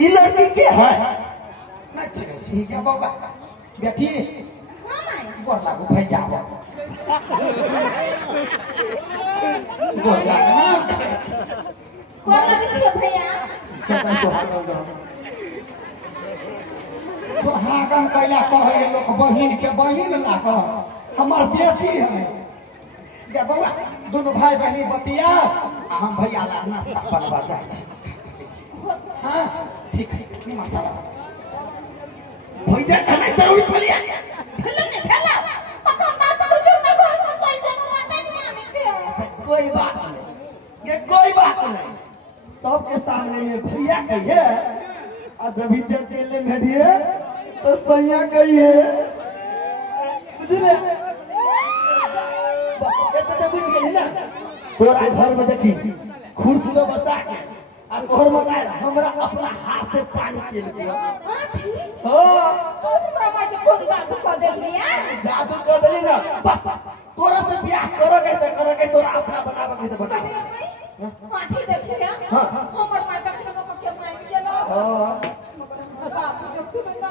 ये लड़की के है ना छी क्या बाबा बेटी गोर लागू भैया गोर लागू ना गोर लागू छी भैया सुहागन कैला कहे लोग बहिन के बहिन लाग हमार बेटी है गे बाबा दोनों भाई बहनी बतिया हम भैया ला नाश्ता बनवा जाए छी। हाँ ठीक है माशाल्लाह भैया कहना जरूरी चलिए फेलो ने फेलो पता बात कुछ ना घर से चल जाना बात नहीं आने से कोई बात नहीं ये कोई बात नहीं सबके सामने में भैया कहिए और जब भी अकेले में दिए तो सैया कहिए बुझले तो बुझ गई ना तोरा घर में देखी कुर्सी में बसा के और तोहर मताए हमरा अपना हाथ से पानी पी लिया हां तो हमरा मां के कौन जादू कर देली है जादू कर देली ना बस तोरा से ब्याह करोगे तोरा अपना बनावा के तो बता पाठी देखिए हमर मां का खाना को के बनाई गेलो हां बाप जो तू ना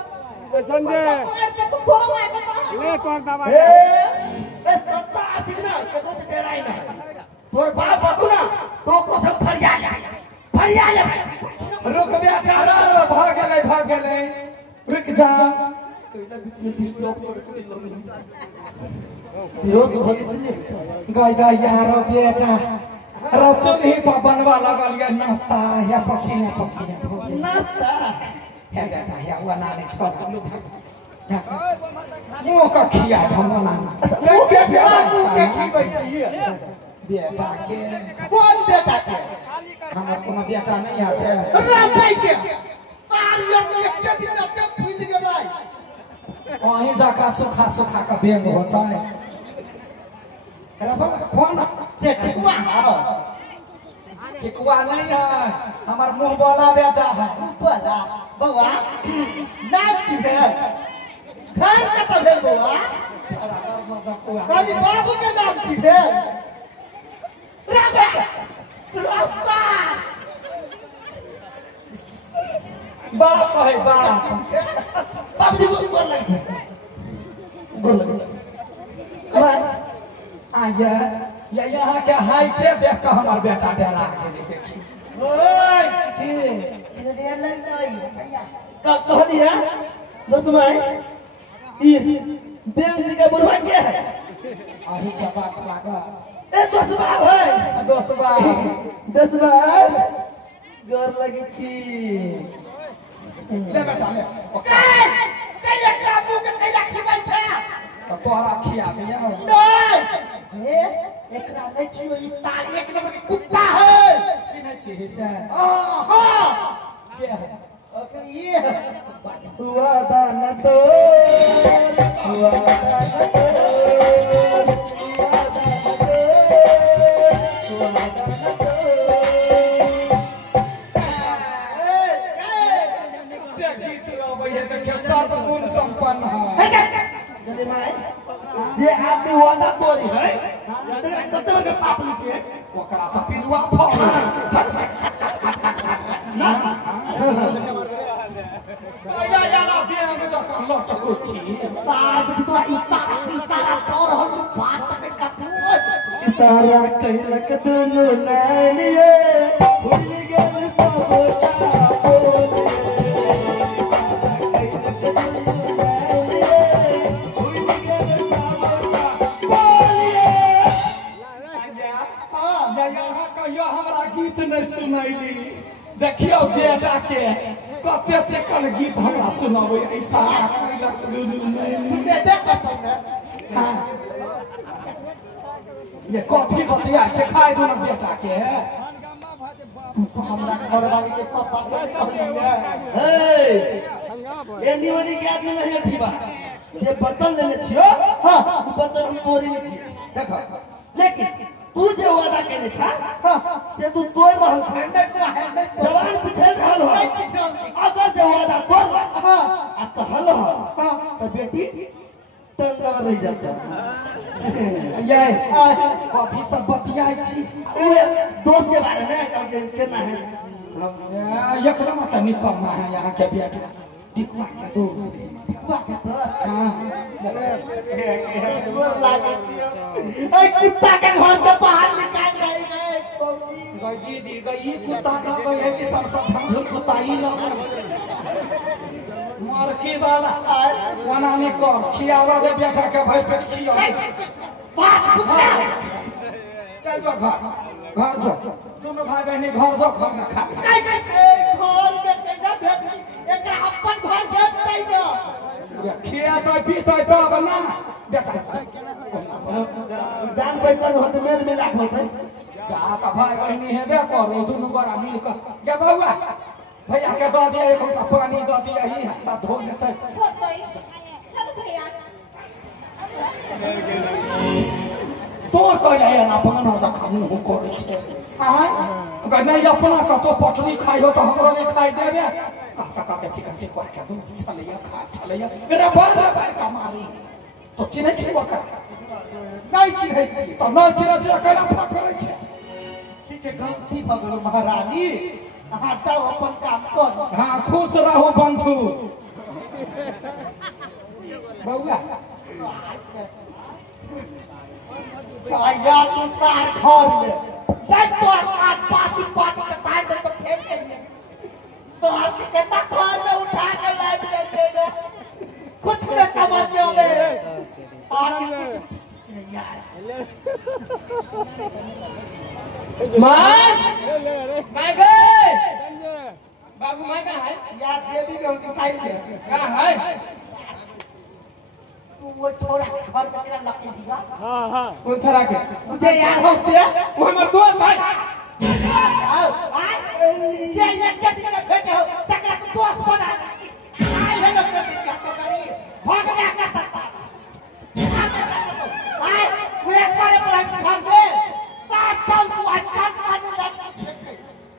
संजय तो को मार दे ले तोर दवा ए सत्ता आसिक ना केकरो से डराई ना तोर बाप बतू ना तो को सब फरिया ले रुक बेटा रे भाग गेले रुक जा कइला बीच में डिस्टर्ब कर यो सब गायदा यार बेटा रचुन ही बनवा लगल ये नाश्ता या पसीना हो गया नाश्ता है बेटा या वना ने छोड़ मुंह का खिया भगवान मुंह के खिबै छिए बेटा के कौन बेटा के हमर कोनो बेटा नहीं है से रातै के सार लोग एक दिन में के फूल गेलै वहीं जाका सुखा का बेंग होता है अरे बाबा कौन से टिकुआ नहीं है हमार मुंह बोला बेटा है बोला बउआ नाम की भेल घर का तो भेल बउआ खाली बाबू के नाम की भेल बाप है बाप जी को बोल लग आया या यहाँ के हाइटे देख के हमार बेटा डरा गेले देखी ओए की रे लग नहीं का कहलिया दसमाई ई बेम जी का बुढ़वा के है आही का बात लागा ए दसवा भाई दसवा गोर लगी छी ले बेटा ले ओके कैला काबू के कैला खिबै छै तो तोरा खिया दिया नहीं ए एकरा नहीं खियो ई तार एक नंबर के कुत्ता है चिन्ह छी से हां के है ओके ये वादा न तो जे आदमी वादा तोरी है तेरा कते के पाप लिखे ओकरा त पिलुआ फल ना ओया यारा बेंग जका लटको छी तार के तोरा इशारा तोर हम बात के कपूर इशारा कहलक दोनों नानिए भूल गेल सब गीत नहीं सुनाइली देखियो बेटा के कते चकल गीत हमरा सुनाबे ऐसा कइलक दुनु नहीं बेटा कतौ हां ये कॉफी बतिया से खाए दोनों बेटा के हमरा घर वाली के सब बात कहलिए ए एनियोनी के आदमी नहीं ठीबा जे बचन लेने छियो हां वो बचन हम तोरी नहीं छी देखो लेकिन तू जे वादा केने छा से तू तोड़ रहल छ जवान पिछल रहल हो अगर जे वादा तोड़ आ कहल हो तो बेटी टंडा रह जाता ये कॉफी सब बतिया छी दोस्त के बारे में केना है हम एकदम से निकम्मा है यहाँ के बेटा टिकवा के दूर से टिकवा के तो हाँ गोर लागे छियो ए कुत्ता के घर के बाहर निकाल दे गई दीदी गई कुत्ता न गई है कि सब झंझुर कुत्ता ही न मार के वाला वना ने कर खियावा दे बेटा के भाई पेट खिया बात पूछा चल जो घर जो दोनों भाई बहन घर जो घर में खा घर के केना भेज एकरा अपन घर भेज दई जो खिया तो पीतो तब ना बेटा जान पहचान होत मेल मिलाप होत जा त भाई बहनी हेबे करो दोनों गोरा मिलकर या बउआ भैया के दो दिया एक लोटा पानी दो दिया ही हाथ धो लेते चल भैया तो कहले ना पानो जा खानु करे छे हां गने अपना कतो पटरी खाइयो तो हमरो ने खाइ देबे कहता चिकन टिक्का के तुम चलिया खा चलिया रे बार का मारी तो चिने छी ओकरा नहीं चिन्है छी तो नहीं चिने छी अकेला फक करे छे ठीक है गलती भ गेलो महारानी अहाँ जाओ अपन काम कर हाँ खुश रहो बंधु बउआ या तू तार घर में नहीं तो आज पाती के तार दे तो फेंक दे तो आप कितना घर में उठा के लाइव ले ले कुछ नहीं समझ में आवे आगे मां मैं गए बाबू मैं कहां है या जेबी में दिखाई दे कहां है तू वो छोरा के घर में मेरा लकी दिया हां कौन छरा के मुझे याद हो गया वो हमर दोस्त है आओ ये ये